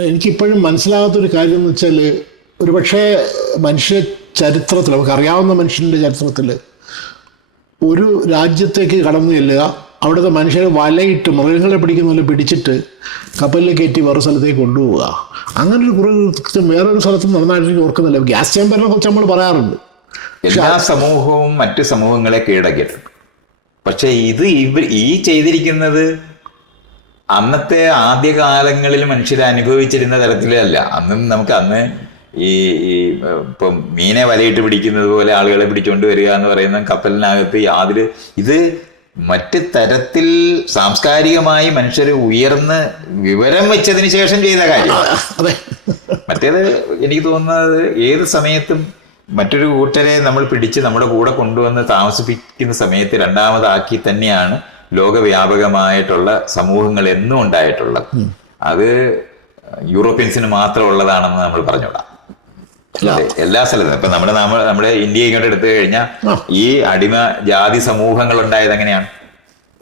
എനിക്കിപ്പോഴും മനസ്സിലാകാത്തൊരു കാര്യം എന്ന് വെച്ചാൽ ഒരുപക്ഷെ മനുഷ്യ ചരിത്രത്തിൽ നമുക്ക് അറിയാവുന്ന മനുഷ്യന്റെ ചരിത്രത്തിൽ ഒരു രാജ്യത്തേക്ക് കടന്നു ചെല്ലുക അവിടുത്തെ മനുഷ്യരെ വലയിട്ട് മൃഗങ്ങളെ പിടിക്കുന്ന പോലെ പിടിച്ചിട്ട് കപ്പലിൽ കയറ്റി വേറെ സ്ഥലത്തേക്ക് കൊണ്ടുപോവുക. അങ്ങനെ ഒരു കുറേ കൃത്യം വേറൊരു സ്ഥലത്ത് നടന്നായിട്ട് എനിക്ക് ഓർക്കുന്നില്ല. ഗ്യാസ് ചേമ്പറിനെ കുറിച്ച് നമ്മൾ പറയാറുണ്ട്. എല്ലാ സമൂഹവും മറ്റു സമൂഹങ്ങളെ കീഴടക്കിയിട്ടുണ്ട്. പക്ഷേ ഇത് ഇവർ ഈ ചെയ്തിരിക്കുന്നത് അന്നത്തെ ആദ്യകാലങ്ങളിൽ മനുഷ്യർ അനുഭവിച്ചിരുന്ന തരത്തിലല്ല. അന്നും നമുക്ക് അന്ന് ഈ ഈ ഇപ്പം മീനെ വലയിട്ട് പിടിക്കുന്നത് പോലെ ആളുകളെ പിടിച്ചുകൊണ്ട് വരിക എന്ന് പറയുന്ന കപ്പലിനകത്ത് യാതൊരു ഇത് മറ്റ് തരത്തിൽ സാംസ്കാരികമായി മനുഷ്യർ ഉയർന്ന് വിവരം വെച്ചതിന് ശേഷം ചെയ്ത കാര്യം. അതെ. മറ്റേത് എനിക്ക് തോന്നുന്നത് ഏത് സമയത്തും മറ്റൊരു കൂട്ടരെ നമ്മൾ പിടിച്ച് നമ്മുടെ കൂടെ കൊണ്ടുവന്ന് താമസിപ്പിക്കുന്ന സമയത്ത് രണ്ടാമതാക്കി തന്നെയാണ് ലോകവ്യാപകമായിട്ടുള്ള സമൂഹങ്ങൾ എന്നും ഉണ്ടായിട്ടുള്ളത് അത് യൂറോപ്യൻസിന് മാത്രം ഉള്ളതാണെന്ന് നമ്മൾ പറഞ്ഞോളാം. എല്ലാ സ്ഥലത്തും. ഇപ്പൊ നമ്മുടെ നമ്മൾ നമ്മുടെ ഇന്ത്യ ഇങ്ങോട്ട് എടുത്തു കഴിഞ്ഞാൽ ഈ അടിമ ജാതി സമൂഹങ്ങൾ ഉണ്ടായത് എങ്ങനെയാണ്?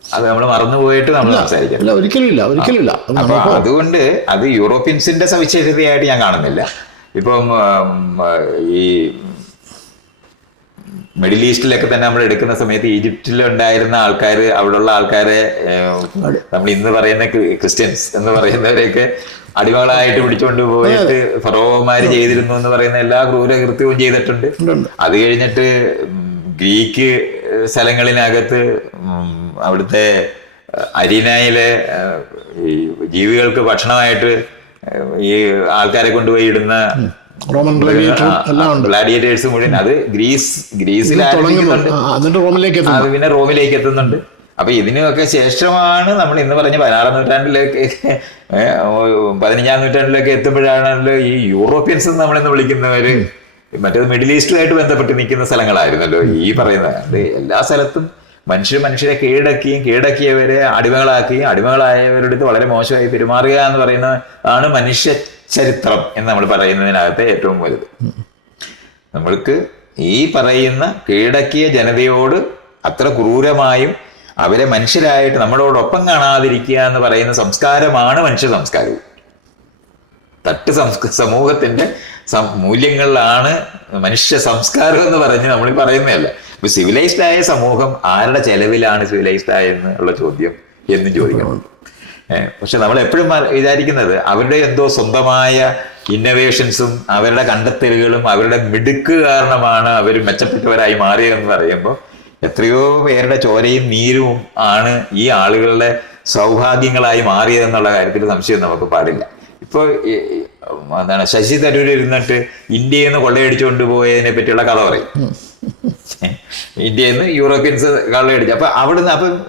അത് നമ്മൾ മറന്നുപോയിട്ട് നമ്മൾ സംസാരിക്കാം. ഒരിക്കലും ഇല്ല ഒരിക്കലും ഇല്ല. അപ്പൊ അതുകൊണ്ട് അത് യൂറോപ്യൻസിന്റെ സവിശേഷതയായിട്ട് ഞാൻ കാണുന്നില്ല. ഇപ്പം ഈ മിഡിൽ ഈസ്റ്റിലൊക്കെ തന്നെ നമ്മൾ എടുക്കുന്ന സമയത്ത് ഈജിപ്തിൽ ഉണ്ടായിരുന്ന ആൾക്കാർ അവിടെയുള്ള ആൾക്കാരെ നമ്മൾ ഇന്ന് പറയുന്ന ക്രിസ്ത്യൻസ് എന്ന് പറയുന്നവരെയൊക്കെ അടിമകളായിട്ട് പിടിച്ചുകൊണ്ട് പോയിട്ട് ഫറോമാര് ചെയ്തിരുന്നു എന്ന് പറയുന്ന എല്ലാ ക്രൂരകൃത്യവും ചെയ്തിട്ടുണ്ട്. അത് കഴിഞ്ഞിട്ട് ഗ്രീക്ക് സ്ഥലങ്ങളിനകത്ത് അവിടുത്തെ അരിനായിലെ ജീവികൾക്ക് ഭക്ഷണമായിട്ട് ഈ ആൾക്കാരെ കൊണ്ടുപോയി ഇടുന്ന റോമൻ ഗ്ലാഡിയേറ്റേഴ്സ് മുഴുവൻ അത് ഗ്രീസ് ഗ്രീസിൽ റോമിലേക്ക് അത് പിന്നെ റോമിലേക്ക് എത്തുന്നുണ്ട്. അപ്പൊ ഇതിനൊക്കെ ശേഷമാണ് നമ്മൾ ഇന്ന് പറഞ്ഞ പതിനാറാം നൂറ്റാണ്ടിലേക്ക് പതിനഞ്ചാം നൂറ്റാണ്ടിലേക്ക് എത്തുമ്പോഴാണല്ലോ ഈ യൂറോപ്യൻസ് നമ്മൾ ഇന്ന് വിളിക്കുന്നവര് മറ്റേത് മിഡിൽ ഈസ്റ്റുമായിട്ട് ബന്ധപ്പെട്ട് നിൽക്കുന്ന സ്ഥലങ്ങളായിരുന്നല്ലോ ഈ പറയുന്നത് അത് എല്ലാ സ്ഥലത്തും മനുഷ്യർ മനുഷ്യരെ കീഴടക്കിയും കീഴടക്കിയവരെ അടിമകളാക്കിയും അടിമകളായവരുടെ അടുത്ത് വളരെ മോശമായി പെരുമാറുക എന്ന് പറയുന്നത് ആണ് മനുഷ്യ ചരിത്രം എന്ന് നമ്മൾ പറയുന്നതിനകത്തെ ഏറ്റവും വലുത്. നമ്മൾക്ക് ഈ പറയുന്ന കീഴടക്കിയ ജനതയോട് അത്ര ക്രൂരമായും അവരെ മനുഷ്യരായിട്ട് നമ്മളോടൊപ്പം കാണാതിരിക്കുക എന്ന് പറയുന്ന സംസ്കാരമാണ് മനുഷ്യ സംസ്കാരവും തട്ട് സംസ്ക സമൂഹത്തിന്റെ മൂല്യങ്ങളിലാണ് മനുഷ്യ സംസ്കാരം എന്ന് പറഞ്ഞ് നമ്മൾ പറയുന്നതല്ല. ഇപ്പൊ സിവിലൈസ്ഡ് ആയ സമൂഹം ആരുടെ ചെലവിലാണ് സിവിലൈസ്ഡ് ആയെന്ന് ഉള്ള ചോദ്യം എന്നും ചോദിക്കണം. പക്ഷെ നമ്മൾ എപ്പോഴും വിചാരിക്കുന്നത് അവരുടെ എന്തോ സ്വന്തമായ ഇന്നവേഷൻസും അവരുടെ കണ്ടെത്തലുകളും അവരുടെ മിടുക്ക് കാരണമാണ് അവർ മെച്ചപ്പെട്ടവരായി മാറിയതെന്ന് പറയുമ്പോൾ എത്രയോ പേരുടെ ചോരയും നീരും ആണ് ഈ ആളുകളുടെ സൗഭാഗ്യങ്ങളായി മാറിയതെന്നുള്ള കാര്യത്തിൽ സംശയം നമുക്ക് പാടില്ല. ഇപ്പോൾ എന്താണ് ശശി തരൂർ ഇരുന്നിട്ട് ഇന്ത്യയിൽ നിന്ന് കൊള്ളയടിച്ചുകൊണ്ട് പോയതിനെ പറ്റിയുള്ള കഥ പറയും. ഇന്ത്യയിൽ നിന്ന് യൂറോപ്യൻസ് കൊള്ളയടിച്ചു. അപ്പൊ അവിടുന്ന് അപ്പം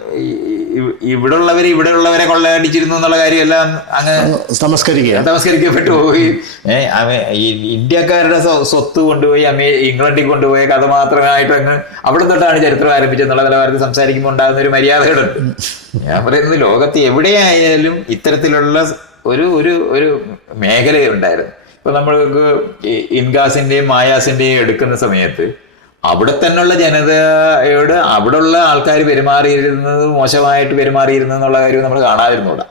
ഇവിടെ ഉള്ളവർ ഇവിടെ ഉള്ളവരെ കൊള്ളയടിച്ചിരുന്നു എന്നുള്ള കാര്യമെല്ലാം അങ്ങ് നമസ്കരിക്കുക തമസ്കരിക്കപ്പെട്ടു പോയി. ഏഹ് അവ- ഈ ഇന്ത്യക്കാരുടെ സ്വ- സ്വത്ത് കൊണ്ടുപോയി അമേ ഇംഗ്ലണ്ടിൽ കൊണ്ടുപോയ കഥ മാത്രമായിട്ട് അങ്ങ് അവിടെ തൊട്ടാണ് ചരിത്രം ആരംഭിച്ചെന്നുള്ള നിലവാരത്തിൽ സംസാരിക്കുമ്പോൾ ഉണ്ടാകുന്ന ഒരു മര്യാദകളുണ്ട്. ഞാൻ പറയുന്നത് ലോകത്ത് എവിടെയായാലും ഇത്തരത്തിലുള്ള ഒരു ഒരു ഒരു മേഖലയുണ്ടായിരുന്നു. ഇപ്പൊ നമ്മൾക്ക് ഇൻഗാസിന്റെയും മായാസിന്റെയും എടുക്കുന്ന സമയത്ത് അവിടെ തന്നെയുള്ള ജനതയോട് അവിടെ ഉള്ള ആൾക്കാർ പെരുമാറിയിരുന്നത് മോശമായിട്ട് പെരുമാറിയിരുന്നു എന്നുള്ള കാര്യം നമ്മൾ കാണാതിരുന്നൂടാ.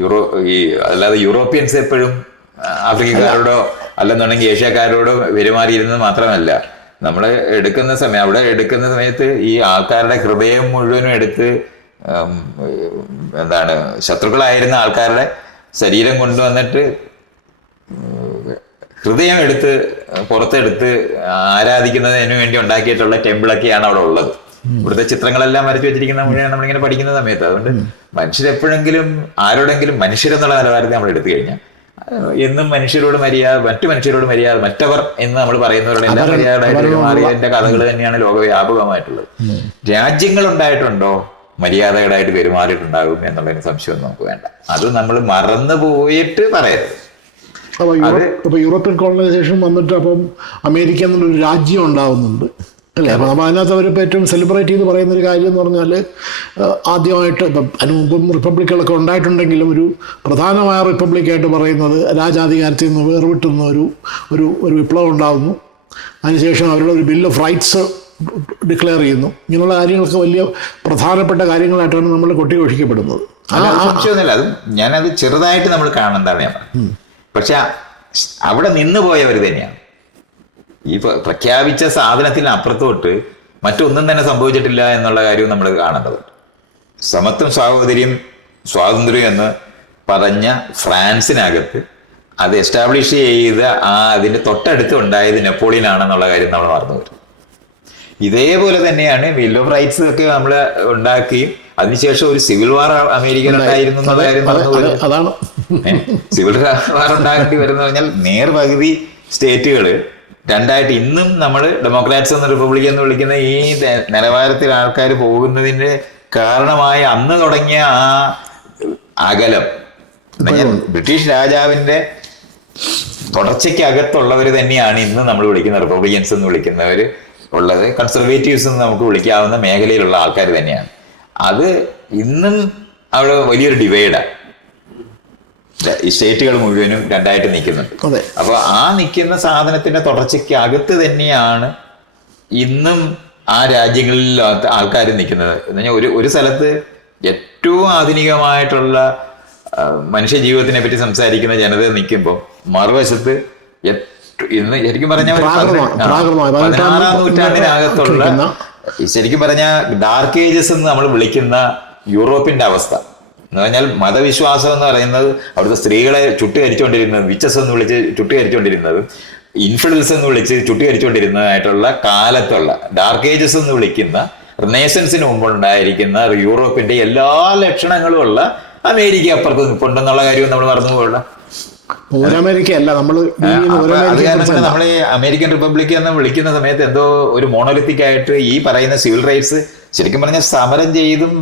യൂറോ ഈ അല്ലാതെ യൂറോപ്യൻസ് എപ്പോഴും ആഫ്രിക്കക്കാരോടോ അല്ലെന്നുണ്ടെങ്കിൽ ഏഷ്യക്കാരോടോ പെരുമാറിയിരുന്നത് മാത്രമല്ല. നമ്മൾ എടുക്കുന്ന സമയം അവിടെ എടുക്കുന്ന സമയത്ത് ഈ ആൾക്കാരുടെ ഹൃദയം മുഴുവനും എടുത്ത് എന്താണ് ശത്രുക്കളായിരുന്ന ആൾക്കാരുടെ ശരീരം കൊണ്ടുവന്നിട്ട് ഹൃദയം എടുത്ത് പുറത്തെടുത്ത് ആരാധിക്കുന്നതിന് വേണ്ടി ഉണ്ടാക്കിയിട്ടുള്ള ടെമ്പിളൊക്കെയാണ് അവിടെ ഉള്ളത്. ഇവിടുത്തെ ചിത്രങ്ങളെല്ലാം വരച്ചു വെച്ചിരിക്കുന്ന മുഴുവൻ നമ്മളിങ്ങനെ പഠിക്കുന്ന സമയത്ത്. അതുകൊണ്ട് മനുഷ്യരെപ്പോഴെങ്കിലും ആരോടെങ്കിലും മനുഷ്യരെന്നുള്ള നിലവാരത്തെ നമ്മൾ എടുത്തു കഴിഞ്ഞാൽ എന്നും മനുഷ്യരോട് മര്യാദ മറ്റു മനുഷ്യരോട് മര്യാദ മറ്റവർ എന്ന് നമ്മൾ പറയുന്നവരോട് എല്ലാം മര്യാദയായിട്ട് മാറിയതിന്റെ കഥകൾ തന്നെയാണ് ലോകവ്യാപകമായിട്ടുള്ളത്. രാജ്യങ്ങൾ ഉണ്ടായിട്ടുണ്ടോ മര്യാദകളായിട്ട് പെരുമാറിയിട്ടുണ്ടാകും എന്നുള്ളതിന് സംശയമൊന്നും നമുക്ക് വേണ്ട. അത് നമ്മൾ മറന്നു പോയിട്ട് പറയരുത്. അപ്പോൾ ഇപ്പോൾ യൂറോപ്യൻ കോളനൈസേഷൻ വന്നിട്ട് അപ്പം അമേരിക്ക എന്നുള്ളൊരു രാജ്യം ഉണ്ടാവുന്നുണ്ട്. അല്ലേ? അപ്പം നമ്മൾ അതിനകത്ത് അവരിപ്പോൾ ഏറ്റവും സെലിബ്രേറ്റ് ചെയ്ത് പറയുന്ന ഒരു കാര്യം എന്ന് പറഞ്ഞാൽ ആദ്യമായിട്ട് ഇപ്പം അനുമുമ്പും മുമ്പും റിപ്പബ്ലിക്കുകളൊക്കെ ഉണ്ടായിട്ടുണ്ടെങ്കിലും ഒരു പ്രധാനമായ റിപ്പബ്ലിക്കായിട്ട് പറയുന്നത് രാജാധികാരത്തിൽ നിന്ന് വേർവിട്ടുന്ന ഒരു ഒരു ഒരു വിപ്ലവം ഉണ്ടാകുന്നു അതിനുശേഷം അവരുടെ ഒരു ബിൽ ഓഫ് റൈറ്റ്സ് ഡിക്ലെയർ ചെയ്യുന്നു. ഇങ്ങനെയുള്ള കാര്യങ്ങളൊക്കെ വലിയ പ്രധാനപ്പെട്ട കാര്യങ്ങളായിട്ടാണ് നമ്മൾ കൊട്ടിഘോഷിക്കപ്പെടുന്നത്. അല്ല അത് ഞാനത് ചെറുതായിട്ട് നമ്മൾ കാണുന്നതാണ് ഞാൻ. പക്ഷെ അവിടെ നിന്ന് പോയവർ തന്നെയാണ്. ഈ പ്രഖ്യാപിച്ച സാധനത്തിന് അപ്പുറത്തോട്ട് മറ്റൊന്നും തന്നെ സംഭവിച്ചിട്ടില്ല എന്നുള്ള കാര്യവും നമ്മൾ കാണേണ്ടതുണ്ട്. സമത്വം സാഹോദര്യം സ്വാതന്ത്ര്യം എന്ന് പറഞ്ഞ ഫ്രാൻസിനകത്ത് അത് എസ്റ്റാബ്ലിഷ് ചെയ്ത ആ അതിന്റെ തൊട്ടടുത്ത് ഉണ്ടായത് നെപ്പോളിയൻ ആണെന്നുള്ള കാര്യം നമ്മൾ മറന്നു വരും ഇതേപോലെ തന്നെയാണ് ബിൽ ഓഫ് റൈറ്റ്സ് ഒക്കെ നമ്മൾ ഉണ്ടാക്കുകയും അതിനുശേഷം ഒരു സിവിൽ വാർ അമേരിക്കൻ ഉണ്ടായിരുന്നു എന്നുള്ള കാര്യം മറന്നു അതാണ് സിവിൽ വാർ ഉണ്ടാകേണ്ടി വരുന്ന പറഞ്ഞാൽ നേർപകുതി സ്റ്റേറ്റുകൾ രണ്ടായിട്ട് ഇന്നും നമ്മൾ ഡെമോക്രാറ്റ്സ് എന്ന് റിപ്പബ്ലിക് എന്ന് വിളിക്കുന്ന ഈ നിലവാരത്തിൽ ആൾക്കാർ പോകുന്നതിന്റെ കാരണമായി അന്ന് തുടങ്ങിയ ആ അകലം. ബ്രിട്ടീഷ് രാജാവിന്റെ തുടർച്ചയ്ക്ക് അകത്തുള്ളവർ തന്നെയാണ് ഇന്ന് നമ്മൾ വിളിക്കുന്ന റിപ്പബ്ലിക്കൻസ് എന്ന് വിളിക്കുന്നവർ ഉള്ളത്. കൺസർവേറ്റീവ്സ് എന്ന് നമുക്ക് വിളിക്കാവുന്ന മേഖലയിലുള്ള ആൾക്കാർ തന്നെയാണ്. അത് ഇന്നും അവിടെ വലിയൊരു ഡിവൈഡാണ് സ്റ്റേറ്റുകൾ മുഴുവനും രണ്ടായിട്ട് നിൽക്കുന്നുണ്ട്. അപ്പൊ ആ നിൽക്കുന്ന സാധനത്തിന്റെ തുടർച്ചയ്ക്ക് അകത്ത് തന്നെയാണ് ഇന്നും ആ രാജ്യങ്ങളിൽ ആൾക്കാർ നിൽക്കുന്നത്. എന്ന് പറഞ്ഞാൽ ഒരു ഒരു സ്ഥലത്ത് ഏറ്റവും ആധുനികമായിട്ടുള്ള മനുഷ്യ ജീവിതത്തിനെ പറ്റി സംസാരിക്കുന്ന ജനത നിൽക്കുമ്പോൾ മറുവശത്ത് ഇന്ന് ശരിക്കും പറഞ്ഞാൽ പതിനാറാം നൂറ്റാണ്ടിനകത്തുള്ള ശരിക്കും പറഞ്ഞ ഡാർക്ക് ഏജസ് എന്ന് നമ്മൾ വിളിക്കുന്ന യൂറോപ്പിന്റെ അവസ്ഥ. എന്ന് പറഞ്ഞാൽ മതവിശ്വാസം എന്ന് പറയുന്നത് അവിടുത്തെ സ്ത്രീകളെ ചുട്ടുകരിച്ചുകൊണ്ടിരുന്നത് വിച്ചസ് എന്ന് വിളിച്ച് ചുട്ടുകരിച്ചുകൊണ്ടിരുന്നത് ഇൻഫ്ലുവൻസ് എന്ന് വിളിച്ച് ചുട്ടുകരിച്ചുകൊണ്ടിരുന്നതായിട്ടുള്ള കാലത്തുള്ള ഡാർക്ക് ഏജസ് എന്ന് വിളിക്കുന്ന റിനേഷൻസിന് മുമ്പുണ്ടായിരിക്കുന്ന യൂറോപ്പിന്റെ എല്ലാ ലക്ഷണങ്ങളും ഉള്ള അമേരിക്ക അപ്പുറത്ത് നിൽപ്പുണ്ടെന്നുള്ള കാര്യം നമ്മൾ പറഞ്ഞു പോകണ്ട ഒരു അമേരിക്ക അല്ല നമ്മൾ അത് കാരണം നമ്മൾ അമേരിക്കൻ റിപ്പബ്ലിക് എന്ന് വിളിക്കുന്ന സമയത്ത് എന്തോ ഒരു മോണോലിത്തിക് ആയിട്ട് ഈ പറയുന്ന സിവിൽ റൈറ്റ്സ് ശരിക്കും പറഞ്ഞാൽ സമരം ചെയ്തും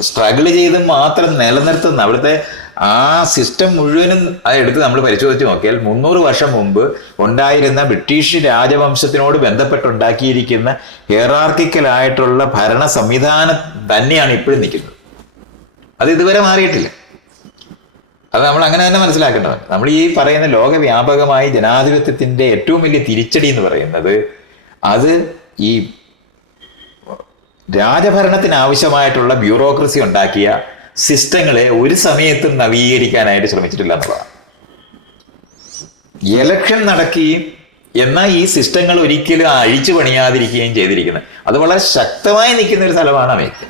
സ്ട്രഗിൾ ചെയ്ത് മാത്രം നിലനിർത്തുന്ന അവിടുത്തെ ആ സിസ്റ്റം മുഴുവനും അത് എടുത്ത് നമ്മൾ പരിശോധിച്ച് നോക്കിയാൽ മുന്നൂറ് വർഷം മുമ്പ് ഉണ്ടായിരുന്ന ബ്രിട്ടീഷ് രാജവംശത്തിനോട് ബന്ധപ്പെട്ടുണ്ടാക്കിയിരിക്കുന്ന ഹെറാർക്കിക്കലായിട്ടുള്ള ഭരണ സംവിധാനം തന്നെയാണ് ഇപ്പോഴും നിൽക്കുന്നത്. അത് ഇതുവരെ മാറിയിട്ടില്ല. അത് നമ്മൾ അങ്ങനെ തന്നെ മനസ്സിലാക്കേണ്ടതാണ്. നമ്മൾ ഈ പറയുന്ന ലോകവ്യാപകമായി ജനാധിപത്യത്തിന്റെ ഏറ്റവും വലിയ തിരിച്ചടി എന്ന് പറയുന്നത് അത് ഈ രാജഭരണത്തിന് ആവശ്യമായിട്ടുള്ള ബ്യൂറോക്രസി ഉണ്ടാക്കിയ സിസ്റ്റങ്ങളെ ഒരു സമയത്തും നവീകരിക്കാനായിട്ട് ശ്രമിച്ചിട്ടില്ല എന്നുള്ളതാണ്. എലക്ഷൻ നടക്കുകയും എന്നാൽ ഈ സിസ്റ്റങ്ങൾ ഒരിക്കലും അഴിച്ചു പണിയാതിരിക്കുകയും ചെയ്തിരിക്കുന്നത്. അത് വളരെ ശക്തമായി നിൽക്കുന്ന ഒരു സ്ഥലമാണ് അമേരിക്ക.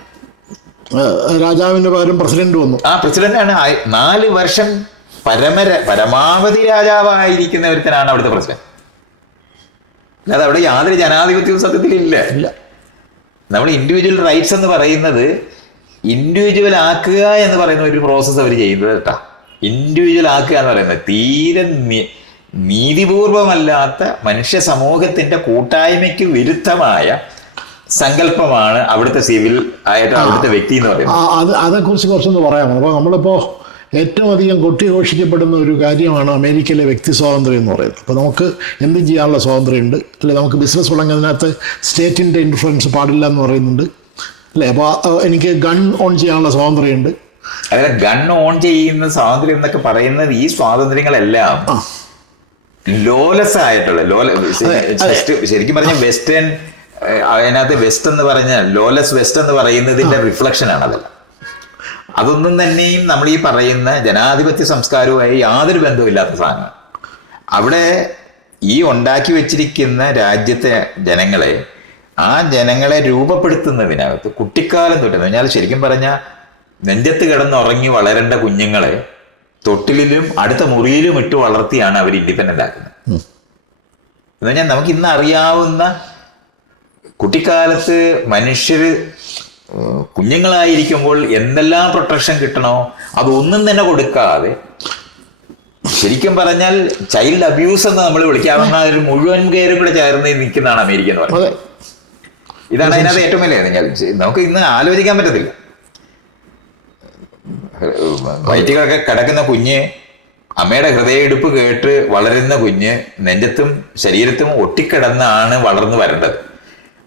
രാജാവിന്റെ പകരം പ്രസിഡന്റ് വന്നു. ആ പ്രസിഡന്റ് ആണ്. നാല് വർഷം പരമര പരമാവധി രാജാവായിരിക്കുന്ന ഒരുത്തനാണ് അവിടുത്തെ പ്രസിഡന്റ്. അല്ലാതെ അവിടെ യാതൊരു ജനാധിപത്യവും സത്യത്തിൽ ഇല്ല ഇല്ല. നമ്മൾ ഇൻഡിവിജ്വൽ റൈറ്റ്സ് എന്ന് പറയുന്നത് ഇൻഡിവിജ്വൽ ആക്കുക എന്ന് പറയുന്ന ഒരു പ്രോസസ്സ് അവർ ചെയ്യുന്നത് കേട്ടാ. ഇൻഡിവിജ്വൽ ആക്കുക എന്ന് പറയുന്നത് തീരെ നീതിപൂർവമല്ലാത്ത മനുഷ്യ സമൂഹത്തിന്റെ കൂട്ടായ്മയ്ക്ക് വിരുദ്ധമായ സങ്കല്പമാണ് അവിടുത്തെ സിവിൽ ആയിട്ട് അവിടുത്തെ വ്യക്തി എന്ന് പറയുന്നത്. അത് അതേക്കുറിച്ച് കുറച്ചൊന്ന് പറയാമോ? അപ്പോൾ നമ്മളിപ്പോൾ ഏറ്റവും അധികം കൊട്ടിഘോഷിക്കപ്പെടുന്ന ഒരു കാര്യമാണ് അമേരിക്കയിലെ വ്യക്തി സ്വാതന്ത്ര്യം എന്ന് പറയുന്നത്. അപ്പോൾ നമുക്ക് എന്തും ചെയ്യാനുള്ള സ്വാതന്ത്ര്യമുണ്ട്? അല്ലെ? നമുക്ക് ബിസിനസ് തുടങ്ങുന്നതിനകത്ത് സ്റ്റേറ്റിന്റെ ഇൻഫ്ലുവൻസ് പാടില്ല എന്ന് പറയുന്നുണ്ട്. അല്ലേ? അപ്പോൾ എനിക്ക് ഗൺ ഓൺ ചെയ്യാനുള്ള സ്വാതന്ത്ര്യമുണ്ട്. അതായത് ഗൺ ഓൺ ചെയ്യുന്ന സ്വാതന്ത്ര്യം എന്നൊക്കെ പറയുന്നത് ഈ സ്വാതന്ത്ര്യങ്ങളെല്ലാം ലോലസ് ആയിട്ടുള്ള ലോല ശരിക്കും പറഞ്ഞ വെസ്റ്റേൺ അതിനകത്ത് വെസ്റ്റ് എന്ന് പറഞ്ഞാൽ ലോലസ് വെസ്റ്റ് എന്ന് പറയുന്നതിന്റെ റിഫ്ലക്ഷൻ ആണ് അതല്ല അതൊന്നും തന്നെയും നമ്മൾ ഈ പറയുന്ന ജനാധിപത്യ സംസ്കാരവുമായി യാതൊരു ബന്ധവുമില്ലാത്ത സാധനമാണ്. അവിടെ ഈ ഉണ്ടാക്കി വെച്ചിരിക്കുന്ന രാജ്യത്തെ ജനങ്ങളെ ആ ജനങ്ങളെ രൂപപ്പെടുത്തുന്നതിനകത്ത് കുട്ടിക്കാലം തൊട്ട് എന്ന് പറഞ്ഞാൽ ശരിക്കും പറഞ്ഞാൽ നെഞ്ചത്ത് കിടന്നുറങ്ങി വളരേണ്ട കുഞ്ഞുങ്ങളെ തൊട്ടിലും അടുത്ത മുറിയിലും ഇട്ട് വളർത്തിയാണ് അവർ ഇൻഡിപെൻഡന്റ് ആക്കുന്നത്. എന്ന് പറഞ്ഞാൽ നമുക്ക് ഇന്ന് അറിയാവുന്ന കുട്ടിക്കാലത്ത് മനുഷ്യര് ഏഹ്, കുഞ്ഞുങ്ങളായിരിക്കുമ്പോൾ എന്തെല്ലാം പ്രൊട്ടക്ഷൻ കിട്ടണോ അതൊന്നും തന്നെ കൊടുക്കാതെ ശരിക്കും പറഞ്ഞാൽ ചൈൽഡ് അബ്യൂസ് എന്ന് നമ്മൾ വിളിക്കാവുന്ന ഒരു മുഴുവൻ പേരും കൂടെ ചേർന്ന് നിൽക്കുന്നതാണ് അമേരിക്ക എന്ന് പറയുന്നത്. ഇതാണ് അതിനകത്ത് ഏറ്റവും വലിയ നമുക്ക് ഇന്ന് ആലോചിക്കാൻ പറ്റത്തില്ല. വയറ്റുകളൊക്കെ കിടക്കുന്ന കുഞ്ഞ് അമ്മയുടെ ഹൃദയയിടുപ്പ് കേട്ട് വളരുന്ന കുഞ്ഞ് നെഞ്ചത്തും ശരീരത്തും ഒട്ടിക്കിടന്നാണ് വളർന്നു വരേണ്ടത്.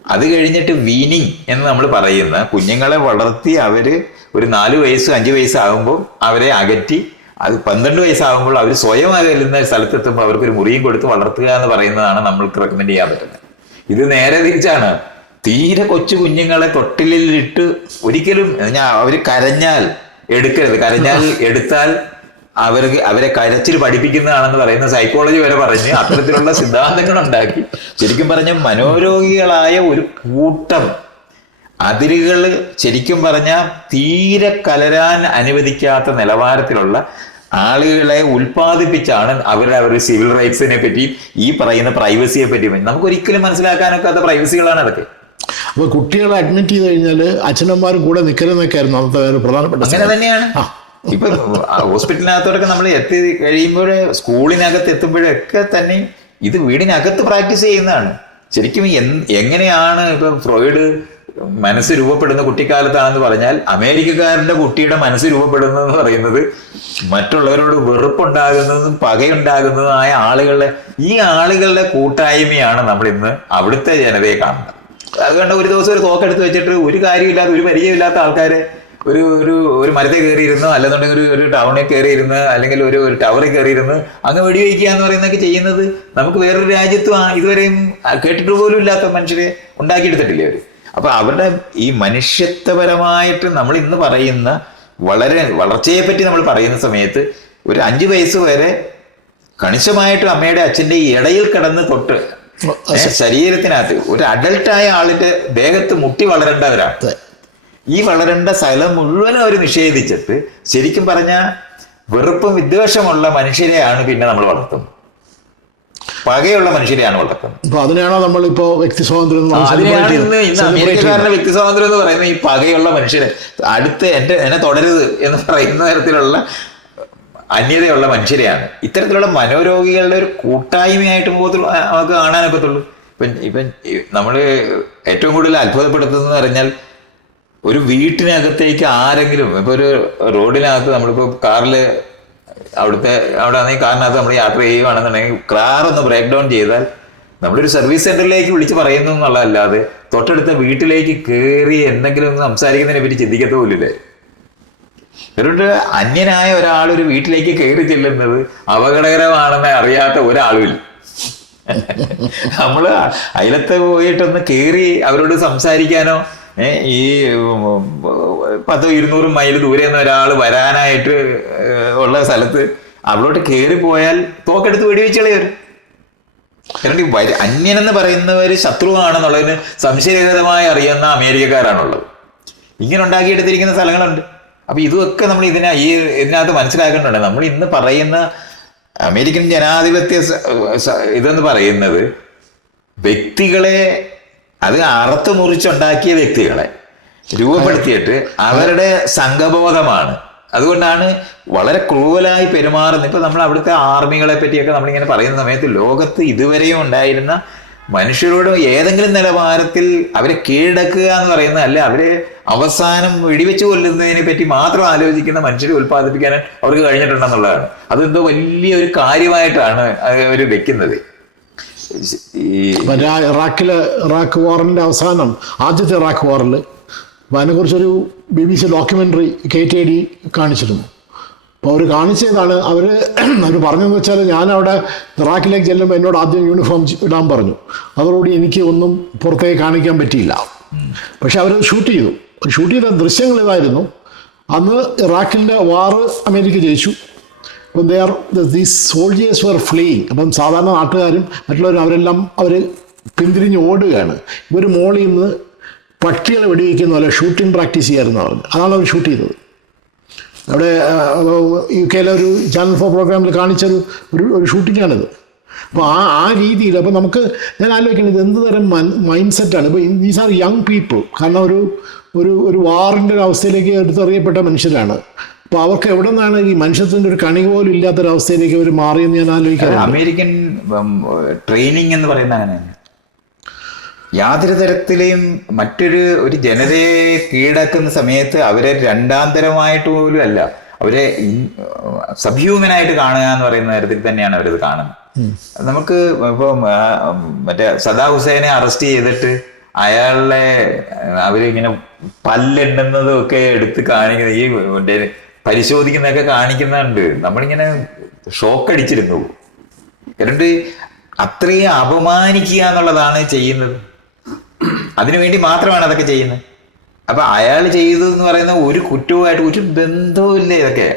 അത് കഴിഞ്ഞിട്ട് വീനിങ് എന്ന് നമ്മൾ പറയുന്ന കുഞ്ഞുങ്ങളെ വളർത്തി അവർ ഒരു നാല് വയസ്സ് അഞ്ച് വയസ്സാകുമ്പോൾ അവരെ അകറ്റി അത് പന്ത്രണ്ട് വയസ്സാകുമ്പോൾ അവർ സ്വയം അകലുന്ന സ്ഥലത്തെത്തുമ്പോൾ അവർക്ക് ഒരു മുറിയും കൊടുത്ത് വളർത്തുക എന്ന് പറയുന്നതാണ് നമ്മൾക്ക് റെക്കമെൻഡ് ചെയ്യാൻ പറ്റുന്നത്. ഇത് നേരെ തിരിച്ചാണ്. തീരെ കൊച്ചു കുഞ്ഞുങ്ങളെ തൊട്ടിലിട്ട് ഒരിക്കലും ഞാൻ അവർ കരഞ്ഞാൽ എടുക്കരുത്. കരഞ്ഞാൽ എടുത്താൽ അവർക്ക് അവരെ കരച്ചിൽ പഠിപ്പിക്കുന്നതാണെന്ന് പറയുന്ന സൈക്കോളജി വരെ പറഞ്ഞ് അത്തരത്തിലുള്ള സിദ്ധാന്തങ്ങൾ ഉണ്ടാക്കി. ശരിക്കും പറഞ്ഞ മനോരോഗികളായ ഒരു കൂട്ടം അതിരുകൾ ശരിക്കും പറഞ്ഞാൽ തീരെ കലരാൻ അനുവദിക്കാത്ത നിലവാരത്തിലുള്ള ആളുകളെ ഉൽപ്പാദിപ്പിച്ചാണ് അവർ അവരുടെ സിവിൽ റൈറ്റ്സിനെ പറ്റി ഈ പറയുന്ന പ്രൈവസിയെ പറ്റി നമുക്ക് ഒരിക്കലും മനസ്സിലാക്കാനൊക്കാത്ത പ്രൈവസികളാണ് അതൊക്കെ. അപ്പോൾ കുട്ടികളെ അഡ്മിറ്റ് ചെയ്ത് കഴിഞ്ഞാൽ അച്ഛനമ്മമാരും കൂടെ നിൽക്കരുതെന്നൊക്കെ ആയിരുന്നു അന്നത്തെ ഒരു പ്രധാനപ്പെട്ട അങ്ങനെ തന്നെയാണ്. ആ. ഇപ്പൊ ഹോസ്പിറ്റലിനകത്തോടൊക്കെ നമ്മൾ എത്തി കഴിയുമ്പോഴേ സ്കൂളിനകത്ത് എത്തുമ്പോഴൊക്കെ തന്നെ ഇത് വീടിനകത്ത് പ്രാക്ടീസ് ചെയ്യുന്നതാണ്. ശരിക്കും എങ്ങനെയാണ് ഇപ്പൊ ഫ്രോയിഡ് മനസ്സ് രൂപപ്പെടുന്ന കുട്ടിക്കാലത്താണെന്ന് പറഞ്ഞാൽ അമേരിക്കക്കാരന്റെ കുട്ടിയുടെ മനസ്സ് രൂപപ്പെടുന്നതെന്ന് പറയുന്നത് മറ്റുള്ളവരോട് വെറുപ്പുണ്ടാകുന്നതും പകയുണ്ടാകുന്നതുമായ ആളുകളുടെ ഈ ആളുകളുടെ കൂട്ടായ്മയാണ് നമ്മൾ ഇന്ന് അവിടുത്തെ ജനതയെ കാണുന്നത്. അതുകൊണ്ട് ഒരു ദിവസം ഒരു തോക്കെടുത്ത് വെച്ചിട്ട് ഒരു കാര്യമില്ലാത്ത ഒരു പരിചയമില്ലാത്ത ആൾക്കാരെ ഒരു ഒരു ഒരു മരത്തെ കയറിയിരുന്ന് അല്ലെന്നുണ്ടെങ്കിൽ ഒരു ഒരു ടൗണിൽ കയറിയിരുന്ന് അല്ലെങ്കിൽ ഒരു ഒരു ടവറിൽ കയറിയിരുന്ന് അങ്ങ് വെടിവെക്കുക എന്ന് പറയുന്നതൊക്കെ ചെയ്യുന്നത് നമുക്ക് വേറൊരു രാജ്യത്തും ഇതുവരെയും കേട്ടിട്ട് പോലും ഇല്ലാത്ത മനുഷ്യരെ ഉണ്ടാക്കിയെടുത്തിട്ടില്ലേ അവർ അപ്പൊ അവരുടെ ഈ മനുഷ്യത്വപരമായിട്ട് നമ്മൾ ഇന്ന് പറയുന്ന വളരെ വളർച്ചയെ പറ്റി നമ്മൾ പറയുന്ന സമയത്ത് ഒരു അഞ്ചു വയസ്സ് വരെ കണിശമായിട്ടും അമ്മയുടെ അച്ഛന്റെ ഇടയിൽ കിടന്ന് തൊട്ട് ശരീരത്തിനകത്ത് ഒരു അഡൽട്ടായ ആളിന്റെ ദേഹത്ത് മുട്ടി വളരേണ്ടവരാണ്. ഈ വളരേണ്ട സ്ഥലം മുഴുവൻ അവർ നിഷേധിച്ചിട്ട് ശരിക്കും പറഞ്ഞ വെറുപ്പും വിദ്വേഷമുള്ള മനുഷ്യരെയാണ് പിന്നെ നമ്മൾ വളർത്തുന്നത്. പകയുള്ള മനുഷ്യരെയാണ് വളർത്തുന്നത്. അതിനാണോ അതിനെയാണോ നമ്മളിപ്പോ വ്യക്തി സ്വാതന്ത്ര്യം അതിനെയാണ് ഇന്ന് ഇന്ന് അമേരിക്കക്കാരന്റെ വ്യക്തി സ്വാതന്ത്ര്യം എന്ന് പറയുന്ന ഈ പകയുള്ള മനുഷ്യരെ. അടുത്ത് എന്റെ എന്നെ തുടരുത് എന്ന് പറയുന്ന തരത്തിലുള്ള അന്യതയുള്ള മനുഷ്യരെയാണ്. ഇത്തരത്തിലുള്ള മനോരോഗികളുടെ ഒരു കൂട്ടായ്മയായിട്ട് പോകത്തുള്ളൂ നമുക്ക് കാണാനൊക്കത്തുള്ളൂ. ഇപ്പം ഇപ്പം നമ്മൾ ഏറ്റവും കൂടുതൽ അത്ഭുതപ്പെടുത്തുന്നത് പറഞ്ഞാൽ ഒരു വീട്ടിനകത്തേക്ക് ആരെങ്കിലും ഇപ്പൊ ഒരു റോഡിനകത്ത് നമ്മളിപ്പോ കാറിൽ അവിടുത്തെ അവിടെ ആണെങ്കിൽ കാറിനകത്ത് നമ്മൾ യാത്ര ചെയ്യുകയാണെന്നുണ്ടെങ്കിൽ കാർ ഒന്ന് ബ്രേക്ക് ഡൗൺ ചെയ്താൽ നമ്മളൊരു സർവീസ് സെന്ററിലേക്ക് വിളിച്ച് പറയുന്നു എന്നുള്ളതല്ലാതെ തൊട്ടടുത്ത വീട്ടിലേക്ക് കയറി എന്തെങ്കിലും ഒന്ന് സംസാരിക്കുന്നതിനെ പറ്റി ചിന്തിക്കത്ത പോലില്ലേ അതുകൊണ്ട് അന്യനായ ഒരാൾ ഒരു വീട്ടിലേക്ക് കയറി ചെല്ലുന്നത് അപകടകരമാണെന്ന് അറിയാത്ത ഒരാളുമില്ല നമ്മൾ അയലത്ത് പോയിട്ടൊന്ന് കയറി അവരോട് സംസാരിക്കാനോ ഈ പത്ത് ഇരുന്നൂറ് മൈൽ ദൂരെ നിന്ന് ഒരാൾ വരാനായിട്ട് ഉള്ള സ്ഥലത്ത് അവിടോട്ട് കയറി പോയാൽ തോക്കെടുത്ത് വെടിവെച്ച് കാരണം ഈ വര- അന്യനെന്ന് പറയുന്നവര് ശത്രുവാണെന്നുള്ളതിന് സംശയരഹിതമായി അറിയുന്ന അമേരിക്കക്കാരാണുള്ളത്. ഇങ്ങനെ ഉണ്ടാക്കിയെടുത്തിരിക്കുന്ന സ്ഥലങ്ങളുണ്ട്. അപ്പൊ ഇതൊക്കെ നമ്മൾ ഇതിനെ ഈ ഇതിനകത്ത് മനസ്സിലാക്കേണ്ടത് നമ്മൾ ഇന്ന് പറയുന്ന അമേരിക്കൻ ജനാധിപത്യ ഇതെന്ന് പറയുന്നത് വ്യക്തികളെ അത് അറുത്ത് മുറിച്ചുണ്ടാക്കിയ വ്യക്തികളെ രൂപപ്പെടുത്തിയിട്ട് അവരുടെ സംഘബോധമാണ്. അതുകൊണ്ടാണ് വളരെ ക്രൂവലായി പെരുമാറുന്നത്. ഇപ്പൊ നമ്മൾ അവിടുത്തെ ആർമികളെ പറ്റിയൊക്കെ നമ്മളിങ്ങനെ പറയുന്ന സമയത്ത് ലോകത്ത് ഇതുവരെയും ഉണ്ടായിരുന്ന മനുഷ്യരോട് ഏതെങ്കിലും നിലവാരത്തിൽ അവരെ കീഴടക്കുക എന്ന് പറയുന്ന അല്ല അവരെ അവസാനം വെടിവെച്ച് കൊല്ലുന്നതിനെ പറ്റി മാത്രം ആലോചിക്കുന്ന മനുഷ്യരെ ഉൽപ്പാദിപ്പിക്കാൻ അവർക്ക് കഴിഞ്ഞിട്ടുണ്ടെന്നുള്ളതാണ്. അതെന്തോ വലിയ ഒരു കാര്യമായിട്ടാണ് അവർ വെക്കുന്നത്. ഇറാഖിലെ ഇറാഖ് വാറിന്റെ അവസാനം ആദ്യത്തെ ഇറാഖ് വാറിൽ അപ്പോൾ അതിനെക്കുറിച്ചൊരു B B C documentary K T D കാണിച്ചിരുന്നു. അപ്പോൾ അവർ കാണിച്ചതാണ് അവർ അവർ പറഞ്ഞതെന്ന് വെച്ചാൽ ഞാനവിടെ ഇറാഖിലേക്ക് ചെല്ലുമ്പോൾ എന്നോട് ആദ്യം യൂണിഫോം ഇടാൻ പറഞ്ഞു. അതോടുകൂടി എനിക്ക് ഒന്നും പുറത്തേക്ക് കാണിക്കാൻ പറ്റിയില്ല. പക്ഷെ അവർ ഷൂട്ട് ചെയ്തു. ഷൂട്ട് ചെയ്ത ദൃശ്യങ്ങൾ ഇതായിരുന്നു. അന്ന് ഇറാഖിന്റെ വാറ് അമേരിക്ക ജയിച്ചു. അപ്പം they are these soldiers were fleeing അപ്പം സാധാരണ നാട്ടുകാരും മറ്റുള്ളവരും അവരെല്ലാം അവർ പിന്തിരിഞ്ഞ് ഓടുകയാണ്. ഇവർ മോളിൽ നിന്ന് പട്ടികളെ വെടിവെക്കുന്ന പോലെ ഷൂട്ടിംഗ് പ്രാക്ടീസ് ചെയ്യായിരുന്നു പറഞ്ഞു അതാണ് അവർ ഷൂട്ട് ചെയ്തത്. അവിടെ യു കെയിലെ ഒരു ചാനൽ ഫോർ പ്രോഗ്രാമിൽ കാണിച്ചത് ഒരു ഒരു ഷൂട്ടിങ്ങാണിത്. അപ്പോൾ ആ ആ രീതിയിൽ അപ്പോൾ നമുക്ക് ഞാൻ ആലോചിക്കുന്നത് എന്ത് തരം മൈൻഡ് സെറ്റാണ് ഇപ്പോൾ ദീസ് ആർ യങ് പീപ്പിൾ കാരണം ഒരു ഒരു ഒരു വാറിന്റെ ഒരു അവസ്ഥയിലേക്ക് എടുത്തെറിയപ്പെട്ട മനുഷ്യരാണ്. അപ്പോൾ അവർക്ക് എവിടെ നിന്നാണ് ഈ മനുഷ്യത്തിന്റെ ഒരു കണി പോലും ഇല്ലാത്തൊരവസ്ഥയിലേക്ക് അവർ മാറിയെന്ന് ഞാൻ ആലോചിക്കാം അമേരിക്കൻ ട്രെയിനിങ് എന്ന് പറയുന്ന അങ്ങനെ യാതൊരു തരത്തിലെയും മറ്റൊരു ഒരു ജനതയെ കീഴടക്കുന്ന സമയത്ത് അവരെ രണ്ടാന്തരമായിട്ട് പോലും അല്ല അവരെ സബ്ഹ്യൂമനായിട്ട് കാണുക എന്ന് പറയുന്ന തരത്തിൽ തന്നെയാണ് അവരത് കാണുന്നത്. നമുക്ക് ഇപ്പം മറ്റേ സദാ ഹുസൈനെ അറസ്റ്റ് ചെയ്തിട്ട് അയാളെ അവരിങ്ങനെ പല്ലെണ്ണുന്നതും ഒക്കെ എടുത്ത് കാണിക്കുന്നത് ഈ പരിശോധിക്കുന്നതൊക്കെ കാണിക്കുന്നുണ്ട്. നമ്മളിങ്ങനെ ഷോക്ക് അടിച്ചിരുന്നു എന്നിട്ട് അത്രയും അപമാനിക്കുക എന്നുള്ളതാണ് ചെയ്യുന്നത്. അതിനുവേണ്ടി മാത്രമാണ് അതൊക്കെ ചെയ്യുന്നത്. അപ്പൊ അയാൾ ചെയ്തു എന്ന് പറയുന്ന ഒരു കുറ്റവുമായിട്ട് ഒരു ബന്ധവുമില്ല ഇതൊക്കെ.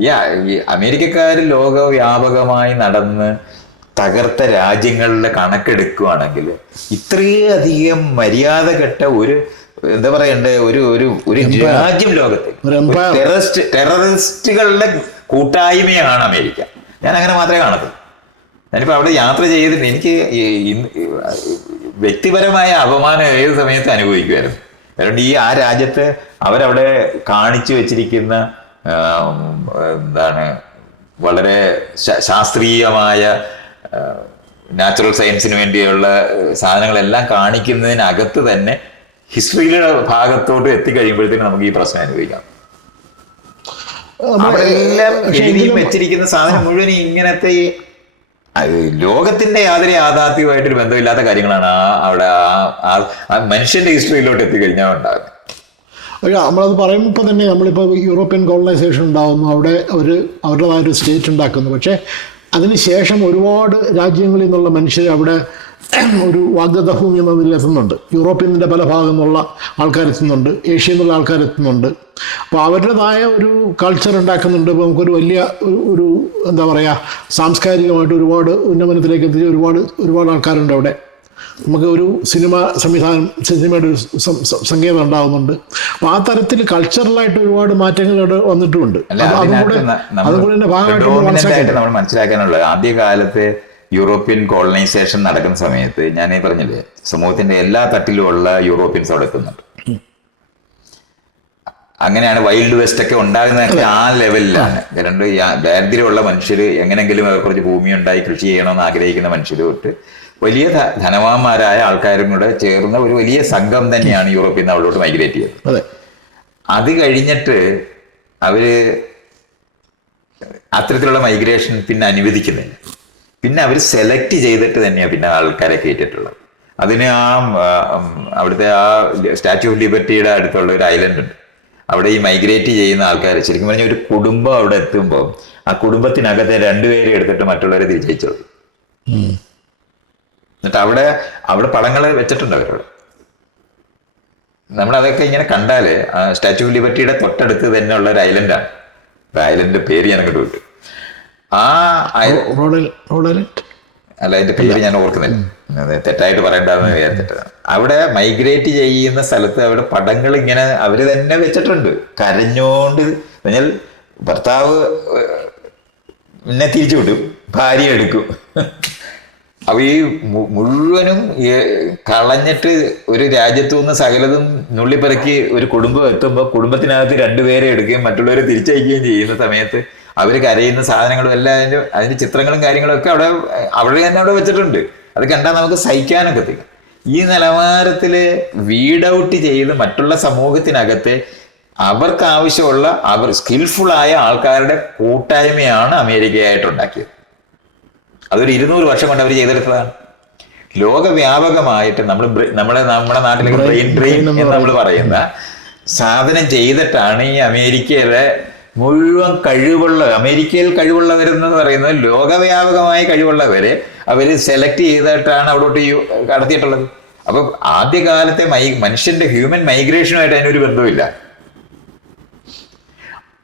ഈ അമേരിക്കക്കാർ ലോകവ്യാപകമായി നടന്ന് തകർത്ത രാജ്യങ്ങളുടെ കണക്കെടുക്കുകയാണെങ്കിൽ ഇത്രയധികം മര്യാദ കെട്ട ഒരു എന്താ പറയണ്ടേ? ഒരു ഒരു ഒരു രാജ്യം ലോകത്തിൽ ടെററിസ്റ്റ് ടെററിസ്റ്റുകളുടെ കൂട്ടായ്മയാണ് അമേരിക്ക. ഞാൻ അങ്ങനെ മാത്രമേ കാണത്തു ഞാനിപ്പോൾ അവിടെ യാത്ര ചെയ്തിട്ട് എനിക്ക് വ്യക്തിപരമായ അപമാനം ഏത് സമയത്ത് അനുഭവിക്കുമായിരുന്നു. അതുകൊണ്ട് ഈ ആ രാജ്യത്ത് അവരവിടെ കാണിച്ചു വെച്ചിരിക്കുന്ന എന്താണ് വളരെ ശാസ്ത്രീയമായ നാച്ചുറൽ സയൻസിന് വേണ്ടിയുള്ള സാധനങ്ങളെല്ലാം കാണിക്കുന്നതിനകത്ത് തന്നെ ഹിസ്റ്ററിയുടെ ഭാഗത്തോട്ട് എത്തിക്കഴിയുമ്പോഴത്തേക്കും നമുക്ക് ഈ പ്രശ്നം അനുഭവിക്കാം. അവിടെ എല്ലാം വെച്ചിരിക്കുന്ന സാധനം മുഴുവൻ ഇങ്ങനത്തെ ലോകത്തിന്റെ യാതൊരു യാഥാർത്ഥ്യമായിട്ടൊരു ബന്ധമില്ലാത്ത കാര്യങ്ങളാണ് ആ അവിടെ ആ- മനുഷ്യന്റെ ഹിസ്റ്ററിയിലോട്ട് എത്തിക്കഴിഞ്ഞാൽ ഉണ്ടാകും പക്ഷേ നമ്മളത് പറയുമ്പോൾ തന്നെ നമ്മളിപ്പോൾ യൂറോപ്യൻ കോളനൈസേഷൻ ഉണ്ടാകുന്നു അവിടെ ഒരു അവരുടേതായ ഒരു സ്റ്റേറ്റ് ഉണ്ടാക്കുന്നു. പക്ഷേ അതിനുശേഷം ഒരുപാട് രാജ്യങ്ങളിൽ നിന്നുള്ള മനുഷ്യർ അവിടെ ഒരു വാഗ്ദത്ത ഭൂമി എന്ന നിലയിൽ എത്തുന്നുണ്ട് യൂറോപ്പിന്റെ പല ഭാഗത്തു നിന്നുള്ള ആൾക്കാർ എത്തുന്നുണ്ട്. ഏഷ്യയിൽ നിന്നുള്ള ആൾക്കാർ എത്തുന്നുണ്ട്. അപ്പോൾ അവരുടേതായ ഒരു കൾച്ചർ ഉണ്ടാക്കുന്നുണ്ട്. ഇപ്പോൾ നമുക്കൊരു വലിയ ഒരു- എന്താ പറയുക സാംസ്കാരികമായിട്ട് ഒരുപാട് ഉന്നമനത്തിലേക്ക് എത്തിച്ച ഒരുപാട് ഒരുപാട് ആൾക്കാരുണ്ട് അവിടെ. നമുക്ക് ഒരു സിനിമ സംവിധാനം സിനിമയുടെ ഒരു സംഗീതം ഉണ്ടാകുന്നുണ്ട് അപ്പോൾ ആ തരത്തിൽ കൾച്ചറലായിട്ട് ഒരുപാട് മാറ്റങ്ങൾ വന്നിട്ടുണ്ട് വന്നിട്ടുമുണ്ട്. അല്ല അപ്പോൾ അതും കൂടെ അതിനകത്ത് ന- അതും കൂടെ നമ്മൾ ഭാഗമായിട്ട് മനസ്സിലാക്കാനുള്ളത് ആദ്യകാലത്ത് യൂറോപ്യൻ കോളനൈസേഷൻ നടക്കുന്ന സമയത്ത് ഞാൻ ഈ പറഞ്ഞില്ലേ സമൂഹത്തിന്റെ എല്ലാ തട്ടിലുമുള്ള യൂറോപ്യൻസ് അവിടെ എത്തുന്നുണ്ട്. അങ്ങനെയാണ് വൈൽഡ് വെസ്റ്റ് ഒക്കെ ഉണ്ടാകുന്നതൊക്കെ ആ ലെവലിലാണ് രണ്ട് ദാരിദ്ര്യമുള്ള മനുഷ്യർ എങ്ങനെങ്കിലും കുറച്ച് ഭൂമി ഉണ്ടായി കൃഷി ചെയ്യണമെന്ന് ആഗ്രഹിക്കുന്ന മനുഷ്യർ തൊട്ട് വലിയ ധനവാന്മാരായ ആൾക്കാരും കൂടെ ചേർന്ന ഒരു വലിയ സംഘം തന്നെയാണ് യൂറോപ്പിൽ നിന്ന് അവിടോട്ട് മൈഗ്രേറ്റ് ചെയ്തത്. അത്. കഴിഞ്ഞിട്ട് അവർ അത്തരത്തിലുള്ള മൈഗ്രേഷൻ പിന്നെ അനുവദിക്കുന്നില്ല. പിന്നെ അവർ സെലക്ട് ചെയ്തിട്ട് തന്നെയാണ് പിന്നെ ആൾക്കാരെ കയറ്റിയിട്ടുള്ളത് അതിന് ആ അവിടുത്തെ ആ സ്റ്റാച്യു ഓഫ് ലിബർട്ടിയുടെ അടുത്തുള്ള ഒരു ഐലൻഡ് ഉണ്ട്. അവിടെ ഈ മൈഗ്രേറ്റ് ചെയ്യുന്ന ആൾക്കാർ ശരിക്കും പറഞ്ഞാൽ ഒരു കുടുംബം അവിടെ എത്തുമ്പോൾ ആ കുടുംബത്തിനകത്തെ രണ്ടുപേരെ എടുത്തിട്ട് മറ്റുള്ളവരെ തിരിച്ചയച്ചോളൂ. എന്നിട്ട് അവിടെ അവിടെ പടങ്ങൾ വെച്ചിട്ടുണ്ട് അവരോട് നമ്മളതൊക്കെ ഇങ്ങനെ കണ്ടാൽ സ്റ്റാച്യു ഓഫ് ലിബർട്ടിയുടെ തൊട്ടടുത്ത് തന്നെ ഉള്ള ഒരു ഐലൻഡാണ് ഐലൻഡിന്റെ പേര് ഞാൻ അങ്ങോട്ട് വിട്ടു. ആ അല്ല അതിന്റെ പേര് ഞാൻ ഓർക്കുന്നില്ല. തെറ്റായിട്ട് പറയണ്ടെന്ന് വിചാരിച്ചിട്ടാണ് അവിടെ മൈഗ്രേറ്റ് ചെയ്യുന്ന സ്ഥലത്ത് അവിടെ പടങ്ങൾ ഇങ്ങനെ അവർ തന്നെ വെച്ചിട്ടുണ്ട്. കരഞ്ഞോണ്ട് പറഞ്ഞാൽ ഭർത്താവ് എന്നെ തിരിച്ചു വിടും ഭാര്യ എടുക്കും. അപ്പൊ ഈ മുഴുവനും കളഞ്ഞിട്ട് ഒരു രാജ്യത്തു നിന്ന് സകലതും നുള്ളിപ്പെറുക്കി ഒരു കുടുംബം എത്തുമ്പോൾ കുടുംബത്തിനകത്ത് രണ്ടുപേരെ എടുക്കുകയും മറ്റുള്ളവരെ തിരിച്ചയക്കുകയും ചെയ്യുന്ന സമയത്ത് അവർ കരയുന്ന സാധനങ്ങളും എല്ലാം അതിന്റെ അതിന്റെ ചിത്രങ്ങളും കാര്യങ്ങളും ഒക്കെ അവിടെ അവിടെ തന്നെ അവിടെ വെച്ചിട്ടുണ്ട്. അത് കണ്ടാൽ നമുക്ക് സഹിക്കാനൊക്കെ തീ ഈ നിലവാരത്തിൽ വീഡ് ഔട്ട് ചെയ്ത് മറ്റുള്ള സമൂഹത്തിനകത്തെ അവർക്ക് ആവശ്യമുള്ള അവർ സ്കിൽഫുൾ ആയ ആൾക്കാരുടെ കൂട്ടായ്മയാണ് അമേരിക്കയായിട്ടുണ്ടാക്കിയത്. അതൊരു ഇരുന്നൂറ് വർഷം കൊണ്ട് അവർ ചെയ്തെടുത്തതാണ്. ലോകവ്യാപകമായിട്ട് നമ്മൾ നമ്മളെ നമ്മുടെ നാട്ടിലേക്ക് ബ്രെയിൻ ബ്രെയിൻ ഡ്രെയിൻ എന്ന് നമ്മൾ പറയുന്ന സാധനം ചെയ്തിട്ടാണ് ഈ അമേരിക്കയിലെ മുഴുവൻ കഴിവുള്ള അമേരിക്കയിൽ കഴിവുള്ളവരെന്ന് പറയുന്നത് ലോകവ്യാപകമായി കഴിവുള്ളവരെ അവർ സെലക്ട് ചെയ്തിട്ടാണ് അവിടോട്ട് കടത്തിയിട്ടുള്ളത് അപ്പൊ ആദ്യകാലത്തെ മൈ മനുഷ്യന്റെ ഹ്യൂമൻ മൈഗ്രേഷനുമായിട്ട് അതിനൊരു ബന്ധമില്ല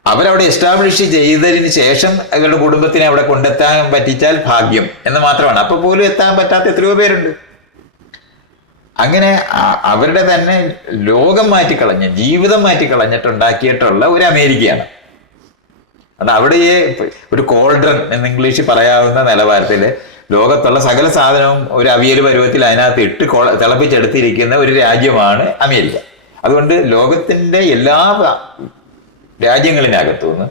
അവരവിടെ എസ്റ്റാബ്ലിഷ് ചെയ്തതിന് ശേഷം അവരുടെ കുടുംബത്തിനെ അവിടെ കൊണ്ടെത്താൻ പറ്റിച്ചാൽ ഭാഗ്യം എന്ന് മാത്രമാണ്. അപ്പൊ പോലും എത്താൻ പറ്റാത്ത എത്രയോ പേരുണ്ട്. അങ്ങനെ അവരുടെ തന്നെ ലോകം മാറ്റിക്കളഞ്ഞ് ജീവിതം മാറ്റിക്കളഞ്ഞിട്ടുണ്ടാക്കിയിട്ടുള്ള ഒരു അമേരിക്കയാണ്. അത് അവിടെ ഈ ഒരു കോൾഡ്രൻ എന്ന് ഇംഗ്ലീഷിൽ പറയാവുന്ന നിലവാരത്തിൽ ലോകത്തുള്ള സകല സാധനവും ഒരു അവിയൽ പരുവത്തിൽ അതിനകത്ത് ഇട്ട് തിളപ്പിച്ചെടുത്തിരിക്കുന്ന ഒരു രാജ്യമാണ് അമേരിക്ക. അതുകൊണ്ട് ലോകത്തിന്റെ എല്ലാ രാജ്യങ്ങളിനകത്തു നിന്ന്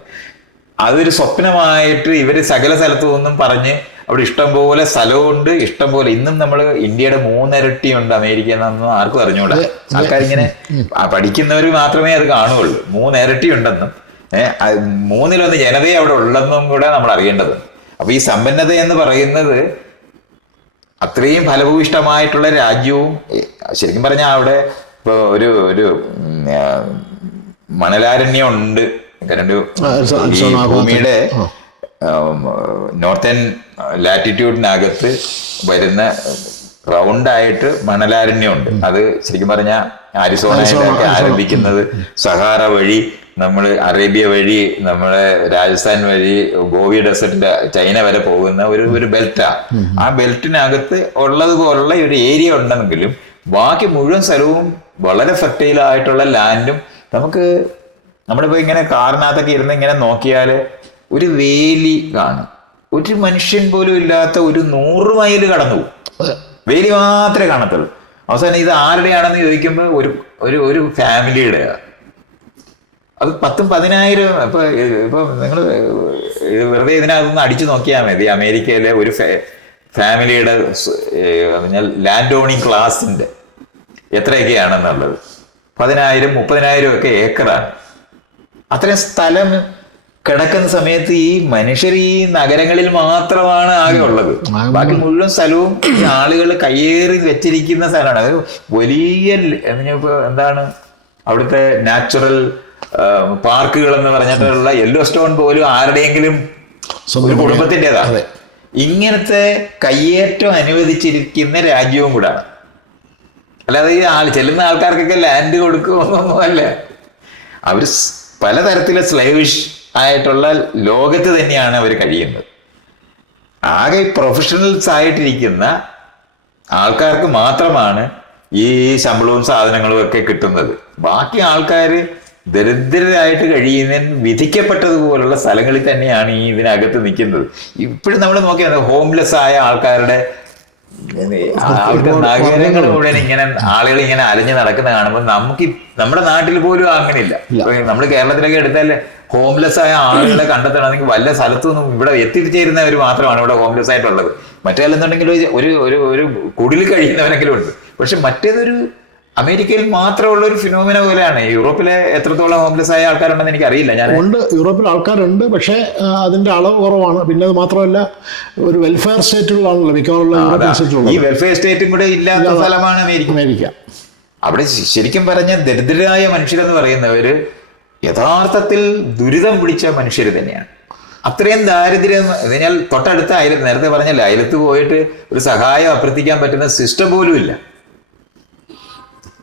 അതൊരു സ്വപ്നമായിട്ട് ഇവർ സകല സ്ഥലത്തു നിന്നും പറഞ്ഞ് അവിടെ ഇഷ്ടംപോലെ സ്ഥലമുണ്ട് ഇഷ്ടംപോലെ ഇന്നും നമ്മൾ ഇന്ത്യയുടെ മൂന്നിരട്ടിയുണ്ട് അമേരിക്ക എന്നൊന്നും ആർക്കും അറിഞ്ഞുകൂടാ. ആൾക്കാരിങ്ങനെ പഠിക്കുന്നവർ മാത്രമേ അത് കാണുകയുള്ളൂ. മൂന്നിരട്ടി ഉണ്ടെന്നും ഏഹ് മൂന്നിലൊന്ന് ജനതയെ അവിടെ ഉള്ളെന്നും കൂടെ നമ്മൾ അറിയേണ്ടത്. അപ്പൊ ഈ സമ്പന്നത എന്ന് പറയുന്നത് അത്രയും ഫലഭൂയിഷ്ടമായിട്ടുള്ള രാജ്യവും ശരിക്കും പറഞ്ഞാൽ അവിടെ ഇപ്പൊ ഒരു ഒരു മണലാരണ്യം ഉണ്ട്. ഭൂമിയുടെ നോർത്തേൺ ലാറ്റിറ്റ്യൂഡിനകത്ത് വരുന്ന റൗണ്ടായിട്ട് മണലാരണ്യമുണ്ട്. അത് ശരിക്കും പറഞ്ഞാൽ ആരിസോണയിലൊക്കെ ആരംഭിക്കുന്നത് സഹാറ വഴി നമ്മൾ അറേബ്യ വഴി നമ്മളെ രാജസ്ഥാൻ വഴി ഗോവി ഡെസർട്ടിന്റെ ചൈന വരെ പോകുന്ന ഒരു ഒരു ബെൽറ്റാ. ആ ബെൽറ്റിനകത്ത് ഉള്ളതുപോലുള്ള ഒരു ഏരിയ ഉണ്ടെങ്കിലും ബാക്കി മുഴുവൻ സ്ഥലവും വളരെ ഫെർട്ടൈൽ ആയിട്ടുള്ള ലാൻഡും നമുക്ക് നമ്മളിപ്പോ ഇങ്ങനെ കാറിനകത്തൊക്കെ ഇരുന്ന് ഇങ്ങനെ നോക്കിയാൽ ഒരു വേലി കാണും. ഒരു മനുഷ്യൻ പോലും ഇല്ലാത്ത ഒരു നൂറ് മൈൽ കടന്നു പോകും. വേലി മാത്രമേ കാണത്തുള്ളൂ. അവസാനം ഇത് ആരുടെയാണെന്ന് ചോദിക്കുമ്പോൾ ഒരു ഒരു ഒരു ഫാമിലിയുടെയാണ് അത് പത്തും പതിനായിരം. ഇപ്പൊ ഇപ്പൊ നിങ്ങൾ വെറുതെ ഇതിനകത്തൊന്ന് അടിച്ചു നോക്കിയാൽ മതി. അമേരിക്കയിലെ ഒരു ഫാമിലിയുടെ ലാൻഡ് ഓണിങ് ക്ലാസിന്റെ എത്രയൊക്കെയാണെന്നുള്ളത്. പതിനായിരം മുപ്പതിനായിരം ഒക്കെ ഏക്കറാണ്. അത്രയും സ്ഥലം കിടക്കുന്ന സമയത്ത് ഈ മനുഷ്യർ ഈ നഗരങ്ങളിൽ മാത്രമാണ് ആകെ ഉള്ളത്. ബാക്കി മുഴുവൻ സ്ഥലവും ഈ ആളുകൾ കയ്യേറി വെച്ചിരിക്കുന്ന സ്ഥലമാണ്. അത് വലിയ എന്താണ്? അവിടുത്തെ നാച്ചുറൽ പാർക്കുകൾ എന്ന് പറഞ്ഞിട്ടുള്ള യെല്ലോ സ്റ്റോൺ പോലും ആരുടെയെങ്കിലും ഒരു കുടുംബത്തിന്റെതാണ് ഇങ്ങനത്തെ കയ്യേറ്റം അനുവദിച്ചിരിക്കുന്ന രാജ്യവും കൂടാണ്. അല്ലാതെ ഈ ആൾ ചെല്ലുന്ന ആൾക്കാർക്കൊക്കെ ലാൻഡ് കൊടുക്കുമൊന്നും അല്ല. അവർ പലതരത്തിലെ സ്ലൈവിഷ് ആയിട്ടുള്ള ലോകത്ത് തന്നെയാണ് അവർ കഴിയുന്നത്. ആകെ പ്രൊഫഷണൽസ് ആയിട്ടിരിക്കുന്ന ആൾക്കാർക്ക് മാത്രമാണ് ഈ ശമ്പളവും സാധനങ്ങളും ഒക്കെ കിട്ടുന്നത്. ബാക്കി ആൾക്കാർ ദരിദ്രരായിട്ട് കഴിയുന്നതിന് വിധിക്കപ്പെട്ടതുപോലുള്ള സ്ഥലങ്ങളിൽ തന്നെയാണ് ഈ ഇതിനകത്ത് നിൽക്കുന്നത്. ഇപ്പോഴും നമ്മൾ നോക്കിയാൽ ഹോംലെസ് ആയ ആൾക്കാരുടെ അവിടുത്തെ നഗരങ്ങൾ മുഴുവൻ ഇങ്ങനെ ആളുകൾ ഇങ്ങനെ അലഞ്ഞു നടക്കുന്ന കാണുമ്പോൾ നമുക്ക് നമ്മുടെ നാട്ടിൽ പോലും അങ്ങനെയില്ല. നമ്മൾ കേരളത്തിലൊക്കെ എടുത്താൽ ഹോംലെസ് ആയ ആളുകളെ കണ്ടെത്തണമെങ്കിൽ വല്ല സ്ഥലത്തുനിന്നും ഇവിടെ എത്തിച്ചേരുന്നവർ മാത്രമാണ് ഇവിടെ ഹോംലെസ് ആയിട്ടുള്ളത്. മറ്റേലെന്നുണ്ടെങ്കിൽ ഒരു ഒരു ഒരു കുടിൽ കഴിയുന്നവരെങ്കിലും ഉണ്ട്. പക്ഷെ മറ്റേതൊരു അമേരിക്കയിൽ മാത്രമുള്ള ഒരു ഫിനോമിന പോലെയാണ്. യൂറോപ്പിലെ എത്രത്തോളം ഹോംലെസ് ആയ ആൾക്കാരുണ്ടെന്ന് എനിക്ക് അറിയില്ല ഞാൻ ഉണ്ട്. യൂറോപ്പിൽ ആൾക്കാരുണ്ട്. പക്ഷേ അതിന്റെ അളവ് കുറവാണ്. പിന്നെ അത് മാത്രമല്ല ഒരു വെൽഫെയർ സ്റ്റേറ്റുകളാണല്ലോ മിക്കവാറുള്ള യൂറോപ്യൻ ഈ വെൽഫെയർ സ്റ്റേറ്റും കൂടെ ഇല്ലാത്ത സ്ഥലമാണ് അമേരിക്ക. അമേരിക്ക. അവിടെ ശരിക്കും പറഞ്ഞ ദരിദ്രരായ മനുഷ്യരെന്ന് പറയുന്നവര് യഥാർത്ഥത്തിൽ ദുരിതം പിടിച്ച മനുഷ്യർ തന്നെയാണ്. അത്രയും ദാരിദ്ര്യം എന്നാൽ തൊട്ടടുത്ത അയലത്ത് നേരത്തെ പറഞ്ഞല്ലേ അയലത്ത് പോയിട്ട് ഒരു സഹായം അഭ്യർത്ഥിക്കാൻ പറ്റുന്ന സിസ്റ്റം പോലും ഇല്ല.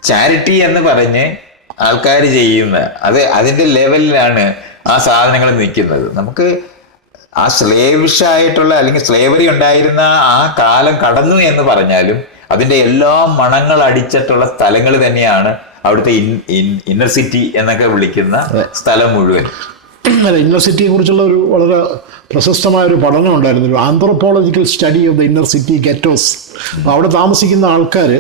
ചാരിറ്റി എന്ന് പറഞ്ഞ് ആൾക്കാർ ചെയ്യുന്ന അത് അതിന്റെ ലെവലിലാണ് ആ സാധനങ്ങൾ നിൽക്കുന്നത്. നമുക്ക് ആ സ്ലേവിഷ് ആയിട്ടുള്ള അല്ലെങ്കിൽ സ്ലേവറി ഉണ്ടായിരുന്ന ആ കാലം കടന്നു എന്ന് പറഞ്ഞാലും അതിന്റെ എല്ലാ മണങ്ങൾ അടിച്ചിട്ടുള്ള സ്ഥലങ്ങൾ തന്നെയാണ് അവിടുത്തെ ഇന്നർ സിറ്റി എന്നൊക്കെ വിളിക്കുന്ന സ്ഥലം മുഴുവൻ. അല്ല ഇന്നർ സിറ്റിയെ കുറിച്ചുള്ള ഒരു വളരെ പ്രശസ്തമായ ഒരു പഠനം ഉണ്ടായിരുന്നു. ഒരു anthropological study of the inner city ghettos അപ്പോൾ അവിടെ താമസിക്കുന്ന ആൾക്കാർ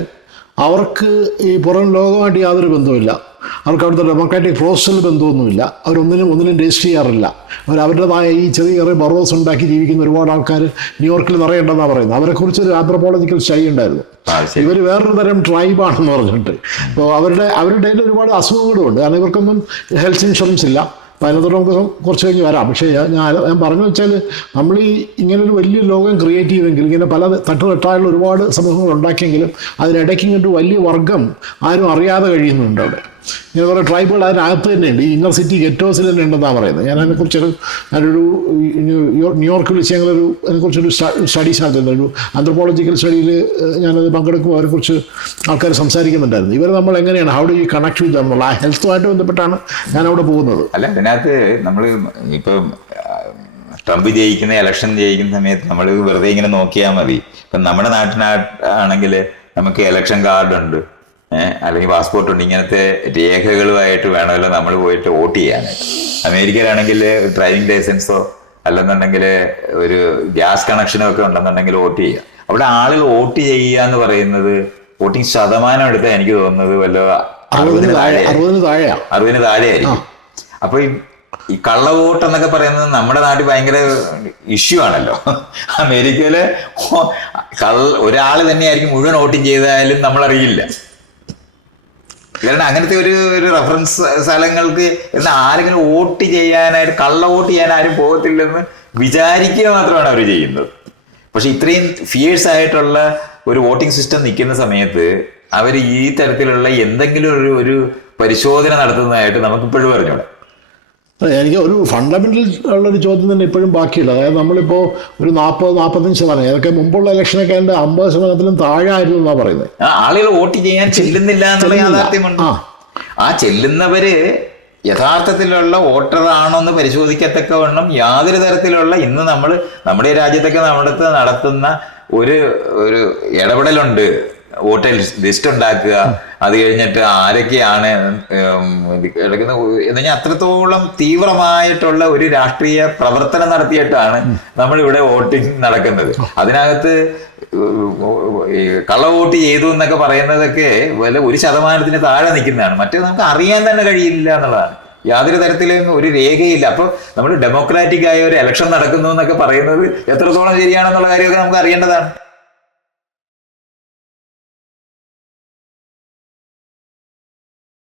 അവർക്ക് ഈ പുറം ലോകമായിട്ട് യാതൊരു ബന്ധവുമില്ല. അവർക്ക് അവിടുത്തെ ഡെമോക്രാറ്റിക് പ്രോസസ്സിൽ ബന്ധമൊന്നുമില്ല. അവരൊന്നിനും ഒന്നിനും രജിസ്റ്റർ ചെയ്യാറില്ല. അവർ അവരുടേതായ ഈ ചെറിയ ചെറിയ ബറോസ് ഉണ്ടാക്കി ജീവിക്കുന്ന ഒരുപാട് ആൾക്കാർ ന്യൂയോർക്കിൽ നിറയേണ്ടെന്നാണ് പറയുന്നത്. അവരെക്കുറിച്ച് ഒരു ആന്ത്രോപോളജിക്കൽ സ്റ്റൈ ഉണ്ടായിരുന്നു. ഇവർ വേറൊരു തരം ട്രൈബാണെന്ന് പറഞ്ഞിട്ട് അപ്പോൾ അവരുടെ അവരുടെ ഒരുപാട് അസുഖങ്ങളും ഉണ്ട് കാരണം ഇവർക്കൊന്നും ഹെൽത്ത് ഇൻഷുറൻസ് ഇല്ല. അപ്പോൾ അതിനകത്തോട് നമുക്ക് കുറച്ച് കഴിഞ്ഞ് വരാം. പക്ഷേ ഞാൻ ഞാൻ പറഞ്ഞു വെച്ചാൽ നമ്മൾ ഈ ഇങ്ങനൊരു വലിയ ലോകം ക്രിയേറ്റ് ചെയ്തെങ്കിൽ ഇങ്ങനെ പല തട്ടുതട്ടായുള്ള ഒരുപാട് സമൂഹങ്ങൾ ഉണ്ടാക്കിയെങ്കിലും അതിനിടയ്ക്ക് ഇങ്ങോട്ട് വലിയ വർഗം ആരും അറിയാതെ കഴിയുന്നുണ്ട് അവിടെ. ഇങ്ങനെ കുറേ ട്രൈബുകൾ അതിനകത്ത് തന്നെയുണ്ട്. ഈ ഇന്നർ സിറ്റി ഗെറ്റോസിൽ തന്നെ ഉണ്ടെന്നാണ് പറയുന്നത്. ഞാൻ അതിനെക്കുറിച്ചൊരു ഞാനൊരു ന്യൂയോർക്ക് വെച്ച് ഞങ്ങളൊരു അതിനെക്കുറിച്ചൊരു സ്റ്റഡീസ് നടത്തുന്നത് ഒരു ആന്ത്രോപോളജിക്കൽ സ്റ്റഡിയിൽ ഞാനത് പങ്കെടുക്കുമ്പോൾ അവരെക്കുറിച്ച് ആൾക്കാർ സംസാരിക്കുന്നുണ്ടായിരുന്നു. ഇവർ നമ്മൾ എങ്ങനെയാണ് how do you connect with നമ്മൾ ആ ഹെൽത്തുമായിട്ട് ബന്ധപ്പെട്ടാണ് ഞാൻ അവിടെ പോകുന്നത്. അല്ല അതിനകത്ത് നമ്മൾ ഇപ്പം ട്രംപ് ജയിക്കുന്ന ഇലക്ഷൻ ജയിക്കുന്ന സമയത്ത് നമ്മൾ വെറുതെ ഇങ്ങനെ നോക്കിയാൽ മതി. ഇപ്പം നമ്മുടെ നാട്ടിനാണെങ്കിൽ നമുക്ക് ഇലക്ഷൻ കാർഡ് ഉണ്ട്. ഏഹ് അല്ലെങ്കിൽ പാസ്പോർട്ട് ഉണ്ട്. ഇങ്ങനത്തെ രേഖകളുമായിട്ട് വേണമല്ലോ നമ്മൾ പോയിട്ട് വോട്ട് ചെയ്യാൻ. അമേരിക്കയിലാണെങ്കിൽ ഡ്രൈവിംഗ് ലൈസൻസോ അല്ലെന്നുണ്ടെങ്കിൽ ഒരു ഗ്യാസ് കണക്ഷനോ ഒക്കെ ഉണ്ടെന്നുണ്ടെങ്കിൽ വോട്ട് ചെയ്യുക അവിടെ ആളുകൾ വോട്ട് ചെയ്യുക എന്ന് പറയുന്നത് വോട്ടിംഗ് ശതമാനം എടുത്താൽ എനിക്ക് തോന്നുന്നത് വല്ല അറുപതിന് താഴെ താഴെ അറുപതിന് താഴെയായിരിക്കും. അപ്പൊ ഈ കള്ള വോട്ട് എന്നൊക്കെ പറയുന്നത് നമ്മുടെ നാട്ടിൽ ഭയങ്കര ഇഷ്യൂ ആണല്ലോ. അമേരിക്കയിലെ കള്ള ഒരാൾ തന്നെയായിരിക്കും മുഴുവൻ വോട്ടിങ് ചെയ്താലും നമ്മൾ അറിയില്ല കാരണം അങ്ങനത്തെ ഒരു ഒരു റെഫറൻസ് സ്ഥലങ്ങൾക്ക് എന്നാൽ ആരെങ്കിലും വോട്ട് ചെയ്യാനായിട്ട് കള്ള വോട്ട് ചെയ്യാൻ ആരും പോകത്തില്ലെന്ന് വിചാരിക്കുക മാത്രമാണ് അവർ ചെയ്യുന്നത്. പക്ഷെ ഇത്രയും ഫിയേഴ്സ് ആയിട്ടുള്ള ഒരു വോട്ടിംഗ് സിസ്റ്റം നിൽക്കുന്ന സമയത്ത് അവർ ഈ തരത്തിലുള്ള എന്തെങ്കിലും ഒരു ഒരു പരിശോധന നടത്തുന്നതായിട്ട് നമുക്കിപ്പോഴും അറിഞ്ഞൂടെ. എനിക്ക് ഒരു ഫണ്ടമെന്റൽ ഉള്ള ഒരു ചോദ്യം തന്നെ ഇപ്പോഴും ബാക്കിയുണ്ട്. അതായത് നമ്മളിപ്പോൾ ഒരു നാൽപ്പത് നാൽപ്പത്തഞ്ച് ശതമാനം ഏതൊക്കെ മുമ്പുള്ള ഇലക്ഷനൊക്കെ എന്റെ അമ്പത് ശതമാനത്തിലും താഴെ ആയിരുന്നു എന്നാണ് പറയുന്നത് ആ ആളുകൾ വോട്ട് ചെയ്യാൻ ചെല്ലുന്നില്ല എന്നുള്ള യാഥാർത്ഥ്യമുണ്ട്. ആ. ചെല്ലുന്നവര് യഥാർത്ഥത്തിലുള്ള വോട്ടർ ആണോ എന്ന് പരിശോധിക്കത്തക്കവണ്ണം യാതൊരു തരത്തിലുള്ള ഇന്ന് നമ്മൾ നമ്മുടെ രാജ്യത്തൊക്കെ നമ്മുടെ നടത്തുന്ന ഒരു ഒരു ഇടപെടലുണ്ട്. വോട്ടർ ലിസ്റ്റ് ഉണ്ടാക്കുക. അത് കഴിഞ്ഞിട്ട് ആരൊക്കെയാണ് എടുക്കുന്നത് എന്ന് അത്രത്തോളം തീവ്രമായിട്ടുള്ള ഒരു രാഷ്ട്രീയ പ്രവർത്തനം നടത്തിയിട്ടാണ് നമ്മളിവിടെ വോട്ടിംഗ് നടക്കുന്നത്. അതിനകത്ത് കള്ള വോട്ട് ചെയ്തു എന്നൊക്കെ പറയുന്നതൊക്കെ വല്ല ഒരു ശതമാനത്തിന് താഴെ നിൽക്കുന്നതാണ്. മറ്റേ നമുക്ക് അറിയാൻ തന്നെ കഴിയില്ല എന്നുള്ളതാണ്. യാതൊരു തരത്തിലും ഒരു രേഖയില്ല. അപ്പോൾ നമ്മൾ ഡെമോക്രാറ്റിക് ആയ ഒരു ഇലക്ഷൻ നടക്കുന്നു എന്നൊക്കെ പറയുന്നത് എത്രത്തോളം ശരിയാണെന്നുള്ള കാര്യമൊക്കെ നമുക്ക് അറിയേണ്ടതാണ്.